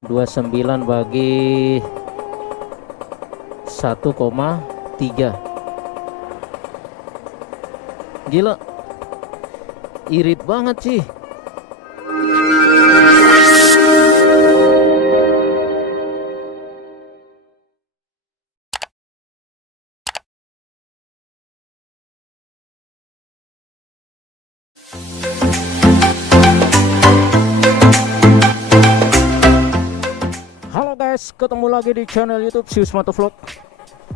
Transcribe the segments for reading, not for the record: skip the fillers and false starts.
29 bagi 1,3. Gila, irit banget sih. Halo guys, ketemu lagi di channel YouTube Sius Motovlog.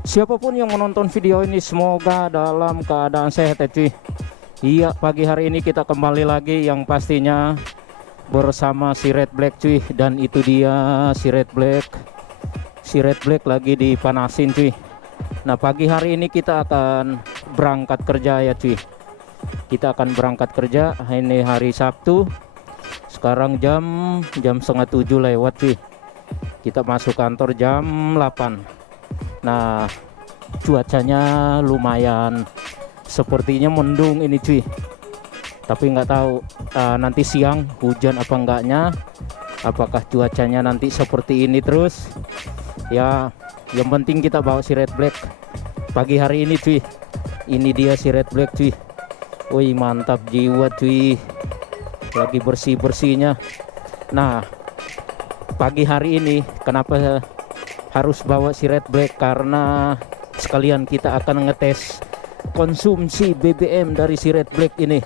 Siapapun yang menonton video ini semoga dalam keadaan sehat ya cuy. Iya, pagi hari ini kita kembali lagi yang pastinya bersama si Red Black cuy. Dan itu dia si Red Black. Si Red Black lagi dipanasin cuy. Nah, pagi hari ini kita akan berangkat kerja ya cuy. Kita akan berangkat kerja, ini hari Sabtu. Sekarang jam setengah 7 lewat cuy. Kita masuk kantor jam 8. Nah, cuacanya lumayan sepertinya mendung ini cuy. Tapi nggak tahu nanti siang hujan apa enggaknya. Apakah cuacanya nanti seperti ini terus? Ya, yang penting kita bawa si Red Black pagi hari ini cuy. Ini dia si Red Black cuy. Wih, mantap jiwa cuy. Lagi bersih-bersihnya. Nah, pagi hari ini kenapa harus bawa si Red Black? Karena sekalian kita akan ngetes konsumsi BBM dari si Red Black ini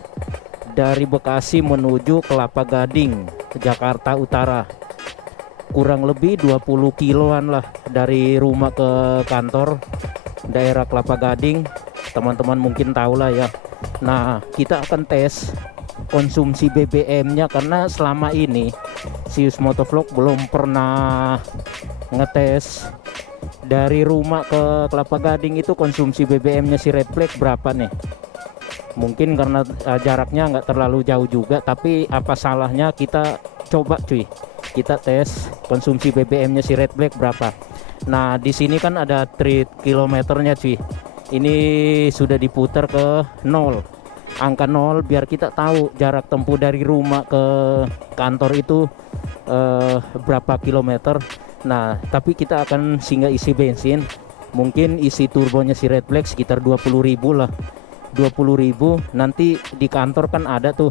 dari Bekasi menuju Kelapa Gading, Jakarta Utara. Kurang lebih 20 kiloan lah dari rumah ke kantor, daerah Kelapa Gading. Teman-teman mungkin tahu lah ya. Nah, kita akan tes konsumsi BBM-nya karena selama ini Sius Motovlog belum pernah ngetes dari rumah ke Kelapa Gading itu konsumsi BBM-nya si Red Black berapa nih. Mungkin karena jaraknya nggak terlalu jauh juga, tapi apa salahnya kita coba cuy. Kita tes konsumsi BBM-nya si Red Black berapa. Nah, di sini kan ada treat kilometernya cuy. Ini sudah diputar ke 0. Angka 0 biar kita tahu jarak tempuh dari rumah ke kantor itu berapa kilometer. Nah, tapi kita akan singgah isi bensin. Mungkin isi turbonya si Red Black sekitar 20.000 lah. 20.000. Nanti di kantor kan ada tuh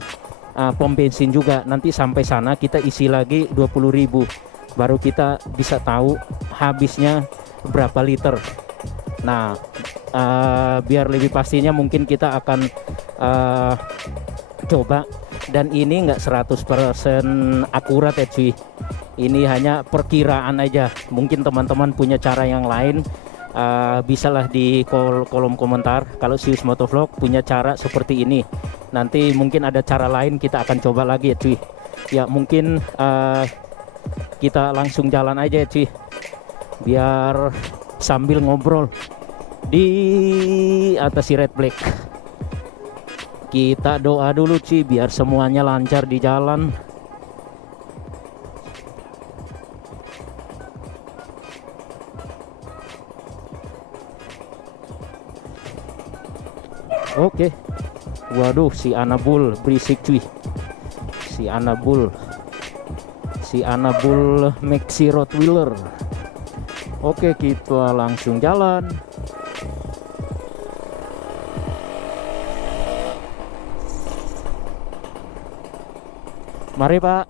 pom bensin juga. Nanti sampai sana kita isi lagi 20.000. Baru kita bisa tahu habisnya berapa liter. Nah, biar lebih pastinya mungkin kita akan coba. Dan ini enggak 100% akurat ya cuy. Ini hanya perkiraan aja. Mungkin teman-teman punya cara yang lain, bisalah di kolom komentar. Kalau Sius Motovlog punya cara seperti ini, nanti mungkin ada cara lain, kita akan coba lagi ya cuy. Ya mungkin kita langsung jalan aja ya cuy, biar sambil ngobrol di atas si Red Black. Kita doa dulu cuy biar semuanya lancar di jalan. Oke. Waduh, si Anabul berisik cuy. Si Anabul Maxi Rottweiler. Oke, kita langsung jalan. Mari Pak.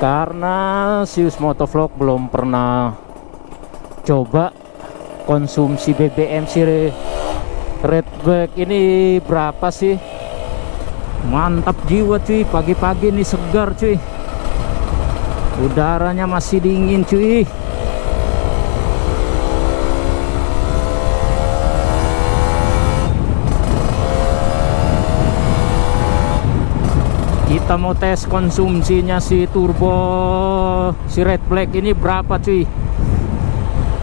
Karena Sius Motovlog belum pernah coba konsumsi BBM si Red Black ini berapa sih. Mantap jiwa cuy, pagi-pagi nih segar cuy. Udaranya masih dingin cuy. Kita mau tes konsumsinya si turbo si Red Black ini berapa cuy.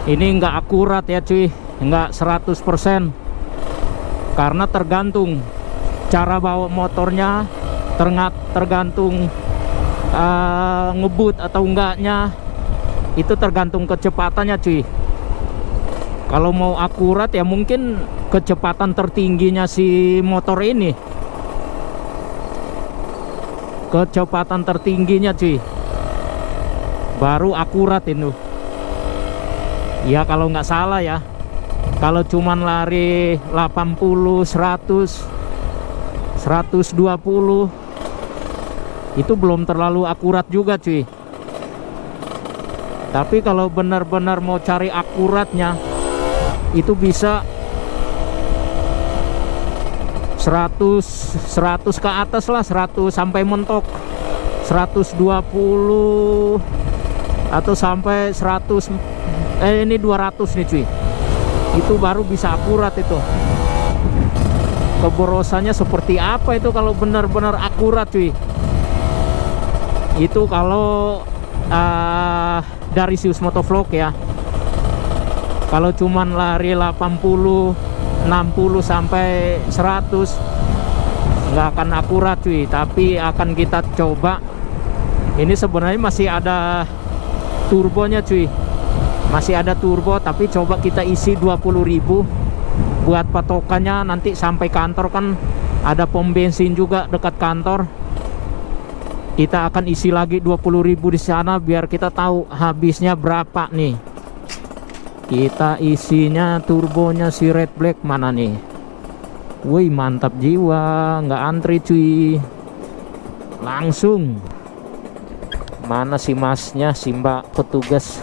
Ini nggak akurat ya cuy, nggak 100%. Karena tergantung cara bawa motornya, tergantung ngebut atau enggaknya. Itu tergantung kecepatannya cuy. Kalau mau akurat ya mungkin kecepatan tertingginya si motor ini kecepatan tertingginya cuy, baru akurat itu. Ya kalau nggak salah ya, kalau cuman lari 80, 100, 120 itu belum terlalu akurat juga cuy. Tapi kalau benar-benar mau cari akuratnya, itu bisa 100 ke atas lah, 100 sampai mentok 120 atau sampai 100, ini 200 nih cuy. Itu baru bisa akurat itu. Keborosannya seperti apa itu kalau benar-benar akurat cuy? Itu kalau dari Sius Motovlog ya. Kalau cuman lari 80, 60 sampai 100 nggak akan akurat cuy. Tapi akan kita coba. Ini sebenarnya masih ada turbonya cuy, masih ada turbo, tapi coba kita isi 20.000 buat patokannya. Nanti sampai kantor kan ada pom bensin juga dekat kantor. Kita akan isi lagi 20.000 di sana biar kita tahu habisnya berapa nih. Kita isinya turbonya si Red Black mana nih? Wih, mantap jiwa, nggak antri cuy. Langsung. Mana si masnya, si mbak petugas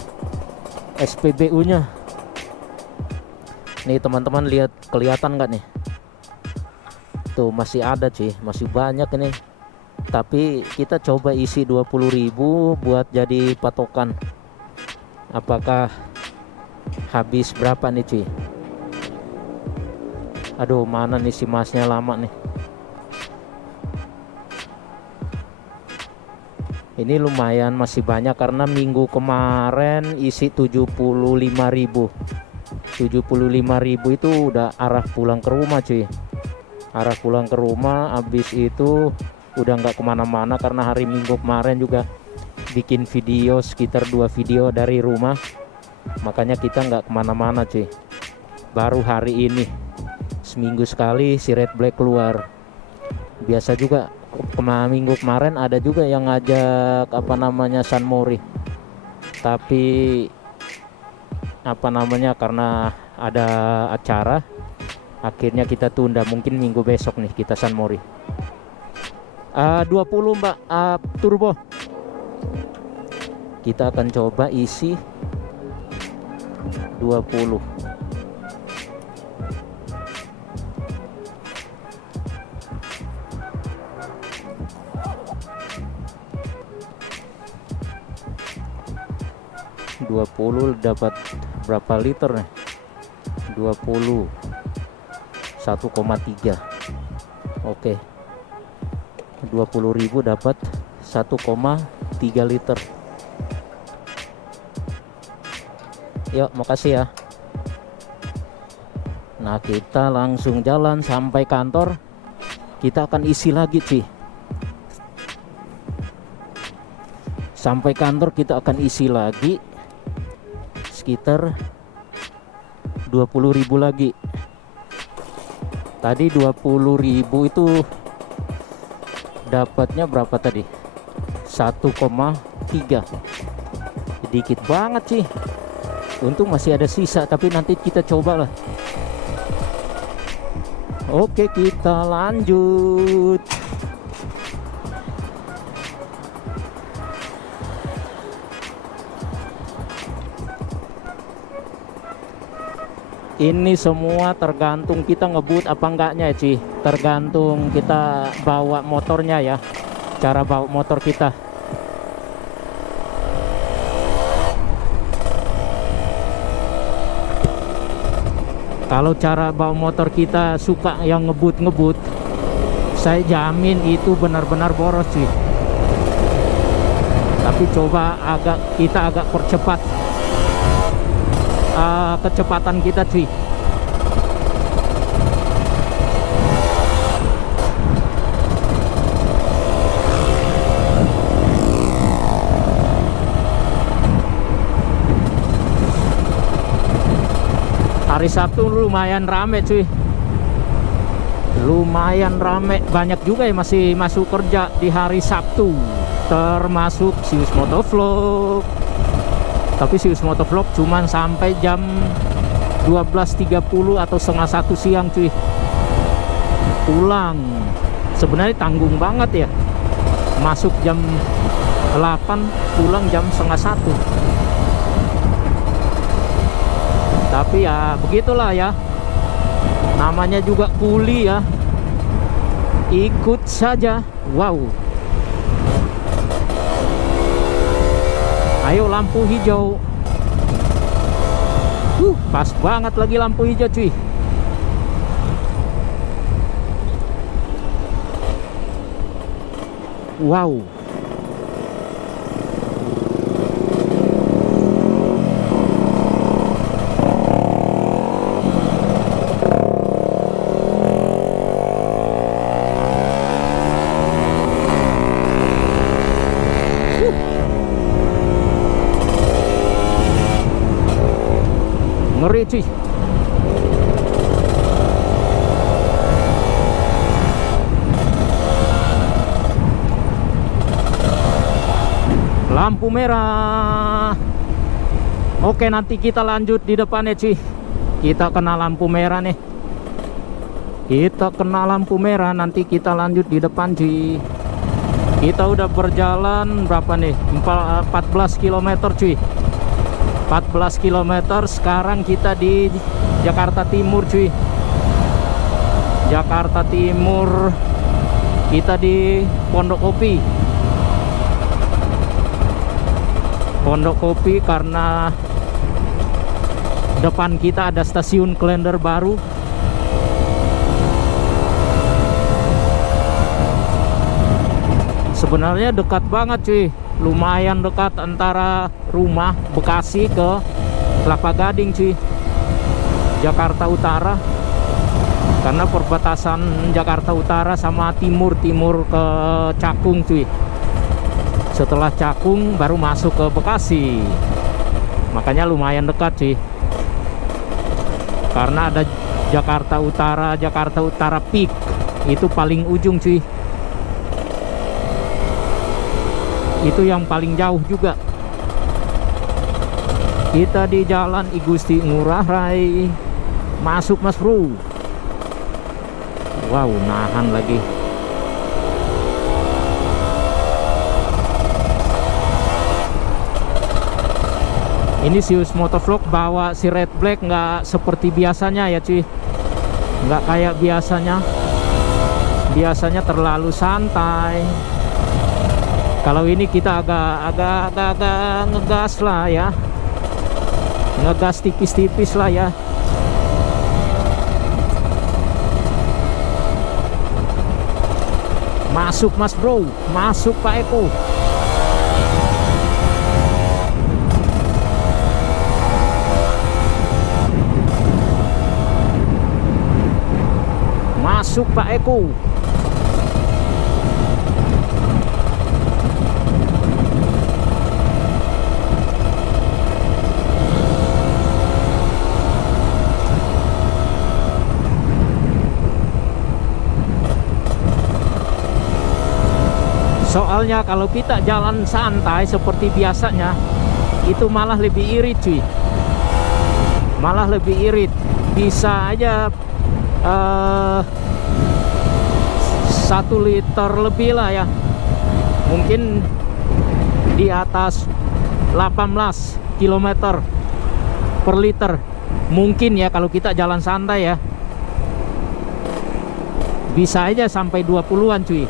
SPBU-nya? Nih teman-teman, lihat, kelihatan nggak nih? Tuh masih ada cuy, masih banyak ini. Tapi kita coba isi 20.000 buat jadi patokan. Apakah habis berapa nih cuy? Aduh, mana nih si masnya, lama nih. Ini lumayan masih banyak karena minggu kemarin isi 75.000. 75.000 itu udah arah pulang ke rumah cuy. Arah pulang ke rumah, habis itu udah nggak kemana-mana karena hari Minggu kemarin juga bikin video sekitar 2 video dari rumah, makanya kita nggak kemana-mana cuy. Baru hari ini seminggu sekali si Red Black keluar. Biasa juga minggu kemarin ada juga yang ngajak apa namanya San Mori, tapi apa namanya karena ada acara akhirnya kita tunda. Mungkin minggu besok nih kita San Mori. 20 mbak, turbo. Kita akan coba isi 20. Dapat berapa liter nih? 20 1,3. Oke, 20.000 dapat 1,3 liter. Yuk, makasih ya. Nah, kita langsung jalan sampai kantor. Kita akan isi lagi sih. Sampai kantor kita akan isi lagi sekitar 20.000 lagi. Tadi 20.000 itu dapatnya berapa tadi? 1,3. Dikit banget sih. Untung masih ada sisa, tapi nanti kita coba lah. Oke, kita lanjut. Ini semua tergantung kita ngebut apa enggaknya ya, Ci. Tergantung kita bawa motornya ya. Cara bawa motor kita. Kalau cara bawa motor kita suka yang ngebut-ngebut, saya jamin itu benar-benar boros sih. Tapi coba kita agak percepat kecepatan kita cuy. Hari Sabtu lumayan rame cuy. lumayan rame, banyak juga yang masih masuk kerja di hari Sabtu, termasuk Sius Motovlog. Tapi Sius Motovlog cuman sampai jam 12.30 atau setengah 1 siang cuy, pulang. Sebenarnya tanggung banget ya, masuk jam 8, pulang jam setengah 1. Tapi ya begitulah ya, namanya juga kuli ya, ikut saja. Wow, ayo lampu hijau. Pas banget lagi lampu hijau cuy. Wow, ngeri cuy. Lampu merah. Oke, nanti kita lanjut di depannya cuy. Kita kena lampu merah nih. Kita kena lampu merah, nanti kita lanjut di depan cuy. Kita udah berjalan berapa nih? 14 km cuy. 14 km. Sekarang kita di Jakarta Timur cuy. Jakarta Timur. Kita di Pondok Kopi. Pondok Kopi karena depan kita ada stasiun Klender baru. Sebenarnya dekat banget cuy, lumayan dekat antara rumah Bekasi ke Kelapa Gading cuy, Jakarta Utara. Karena perbatasan Jakarta Utara sama timur ke Cakung cuy. Setelah Cakung baru masuk ke Bekasi. Makanya lumayan dekat cuy. Karena ada Jakarta Utara Peak. Itu paling ujung cuy. Itu yang paling jauh juga. Kita di Jalan I Gusti Ngurah Rai. Masuk mas bro. Wow, nahan lagi. Ini Sius Motovlog bawa si Red Black nggak seperti biasanya ya cuy. Nggak kayak biasanya. Biasanya terlalu santai. Kalau ini kita agak ngegas lah ya. Ngegas tipis-tipis lah ya. Masuk mas bro. Masuk Pak Eko. Masuk Pak Eko. Soalnya kalau kita jalan santai seperti biasanya, itu malah lebih irit cuy. Malah lebih irit. Bisa aja 1 liter lebih lah ya, mungkin di atas 18 km per liter mungkin ya. Kalau kita jalan santai ya, bisa aja sampai 20-an cuy.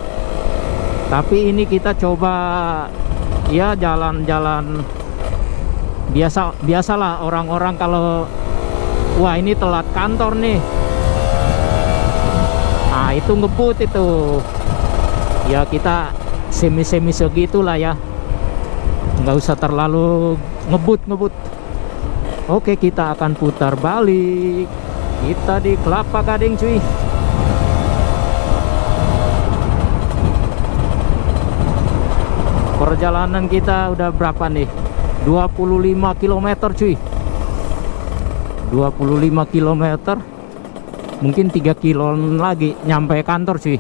Tapi ini kita coba ya jalan-jalan biasalah orang-orang kalau wah ini telat kantor nih. Nah itu ngebut itu. Ya kita semi-semi segitulah ya. Nggak usah terlalu ngebut. Oke, kita akan putar balik. Kita di Kelapa Gading cuy. Perjalanan kita udah berapa nih? 25 km cuy. 25 km. mungkin 3 kilo lagi nyampe kantor cuy.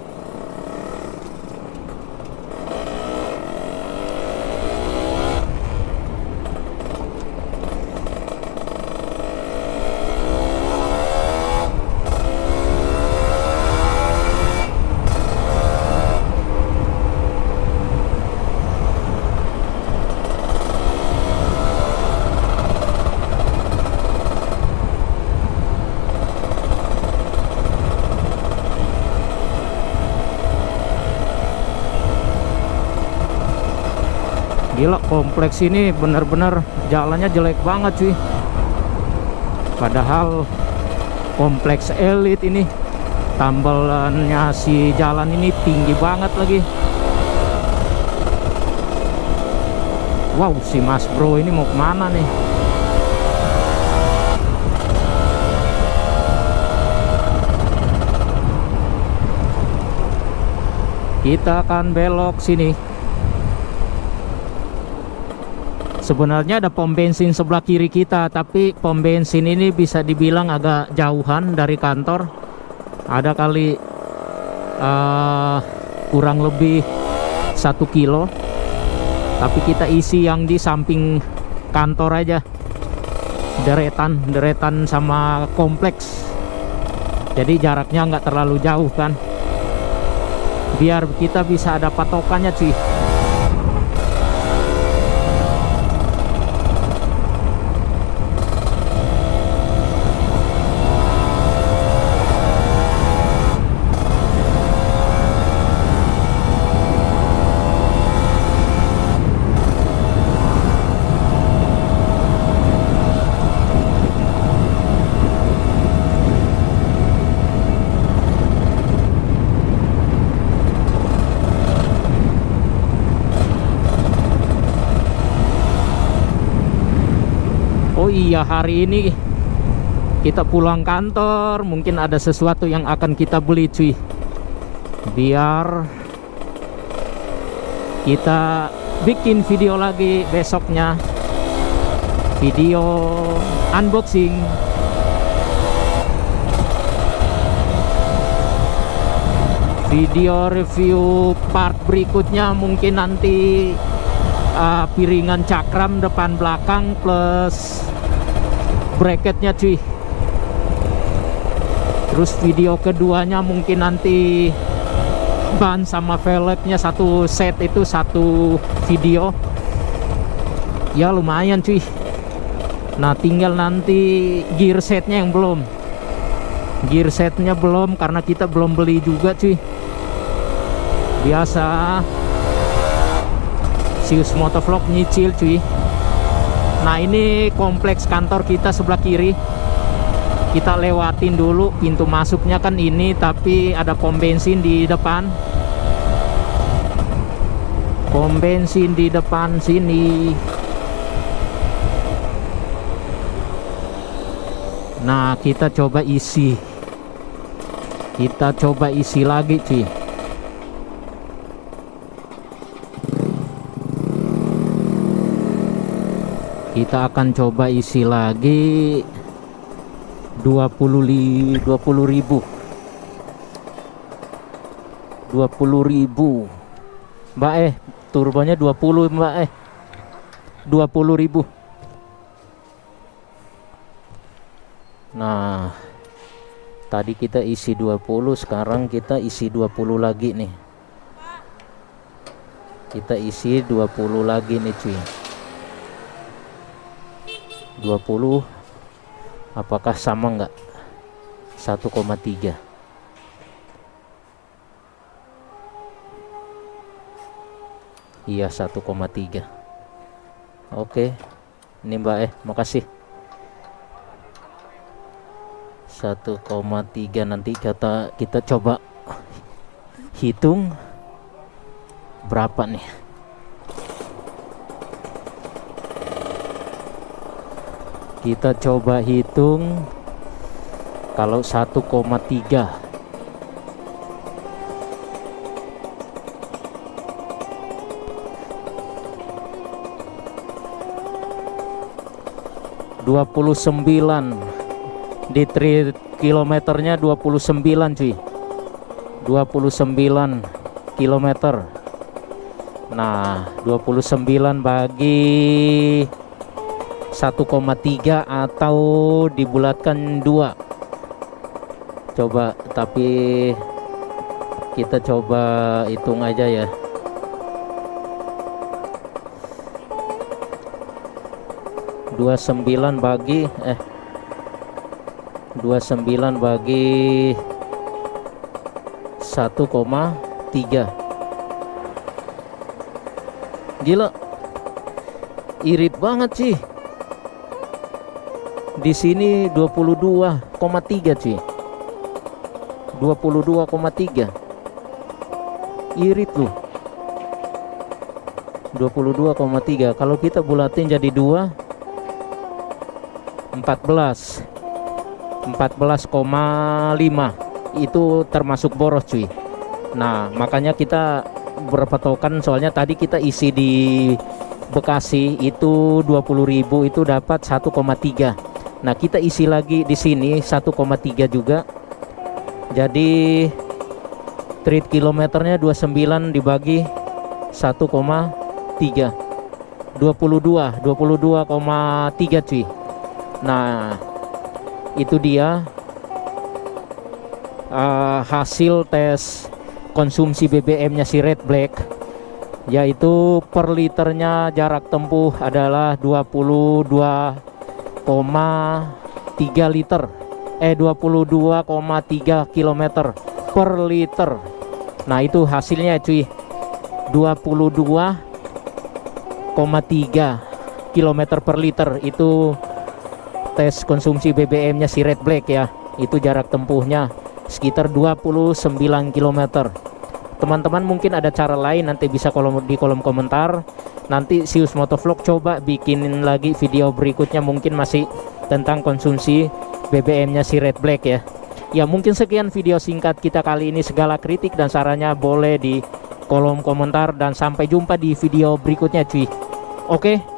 Gila, kompleks ini bener-bener jalannya jelek banget cuy. Padahal kompleks elit ini, tambalannya si jalan ini tinggi banget lagi. Wow, si Mas Bro ini mau kemana nih? Kita akan belok sini. Sebenarnya ada pom bensin sebelah kiri kita, tapi pom bensin ini bisa dibilang agak jauhan dari kantor. Ada kali kurang lebih 1 kilo. Tapi kita isi yang di samping kantor aja. Deretan sama kompleks. Jadi jaraknya nggak terlalu jauh kan. Biar kita bisa ada patokannya cuy. Oh iya, hari ini kita pulang kantor, mungkin ada sesuatu yang akan kita beli cuy. Biar kita bikin video lagi besoknya. Video unboxing. Video review part berikutnya mungkin nanti piringan cakram depan belakang plus bracketnya cuy. Terus video keduanya mungkin nanti ban sama velgnya satu set, itu satu video. Ya lumayan cuy. Nah tinggal nanti gear setnya yang belum. Gear setnya belum karena kita belum beli juga cuy. Biasa Sius Motovlog nyicil cuy. Nah ini kompleks kantor kita sebelah kiri. Kita lewatin dulu, pintu masuknya kan ini, tapi ada pom bensin di depan. Pom bensin di depan sini. Nah kita coba isi. Kita coba isi lagi cuy. Kita akan coba isi lagi 20.000 Mbak turbonya 20 Mbak 20.000. Nah tadi kita isi 20, sekarang kita isi 20 lagi nih. Kita isi 20 lagi nih cuy. 20 apakah sama enggak? 1,3. Iya 1,3. Oke ini Mbak makasih. 1,3 nanti kita coba hitung berapa nih. Kita coba hitung kalau 1,3. $29 Di treat kilometernya 29 cuy, 29 kilometer. Nah 29 bagi 1,3 atau dibulatkan 2. Coba, tapi kita coba hitung aja ya. Dua sembilan bagi 1,3. Gila, irit banget sih. Di sini 22,3 cuy, 22,3. Irit loh, 22,3. Kalau kita bulatin jadi 2, 14,5 itu termasuk boros cuy. Nah makanya kita berpatokan, soalnya tadi kita isi di Bekasi itu 20.000 itu dapat 1,3. Nah kita isi lagi di sini 1,3 juga, jadi treat kilometernya 29 dibagi 1,3, 22,3 cuy. Nah itu dia hasil tes konsumsi BBM nya si Red Black, yaitu per liternya jarak tempuh adalah 22,3 liter 22,3 kilometer per liter. Nah itu hasilnya cuy, 22,3 kilometer per liter. Itu tes konsumsi BBM nya si Red Black ya. Itu jarak tempuhnya sekitar 29 kilometer. Teman-teman mungkin ada cara lain, nanti bisa di kolom komentar. Nanti Sius Motovlog coba bikinin lagi video berikutnya, mungkin masih tentang konsumsi BBM nya si Red Black ya. Ya mungkin sekian video singkat kita kali ini. Segala kritik dan sarannya boleh di kolom komentar, dan sampai jumpa di video berikutnya cuy. Oke.